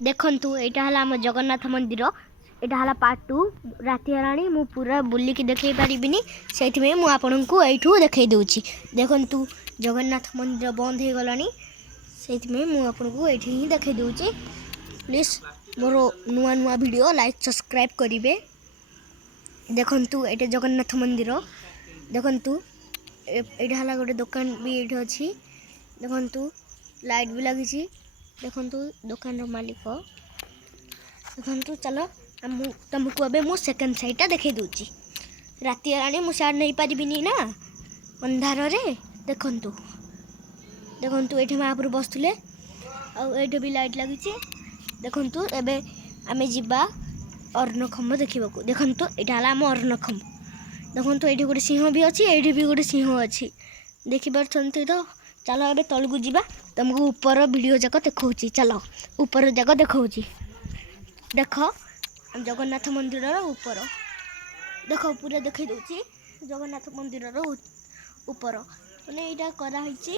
देखंतु एटा हला हम जगन्नाथ मंदिर एटा हला पार्ट 2 राति हलाणी मु पूरा बुल्ली की देखै परिबिनी सेति में मु आपनकु एठू देखै दउची देखंतु जगन्नाथ मंदिर बंद हे गलानी सेति में मु आपनकु एठी ही देखै दउची प्लीज मोरो नुआ नुआ वीडियो लाइक सब्सक्राइब करिवे देखंतु एटा जगन्नाथ मंदिर देखंतु एटा हला गोटे दुकान भी एठी अछि देखंतु लाइट भी लागिची देखंतु दुकान रो मालिक देखंतु चलो तुमको अबे मु सेकंड साइड देखै दउची राति आनी मु साड नहीं पारिबिनी ना अंधार रे देखंतु देखंतु एठी महापुर बसुले आ एठी भी लाइट लागिची देखंतु एबे आमे जिबा अर्णखम्ब देखिबाकू देखंतु एटा हला हम अर्णखम्ब देखंतु एठी गोटे सिंह भी अछि एठी भी गोटे सिंह अछि देखि परछंती तो चलो एबे तळगु जिबा तुमको ऊपर वीडियो जाक देखौची चलो ऊपर जाक देखौची देखो जगन्नाथ मंदिर रो ऊपर देखो पूरा देखै दउची जगन्नाथ मंदिर रो ऊपर माने एटा करा हिची।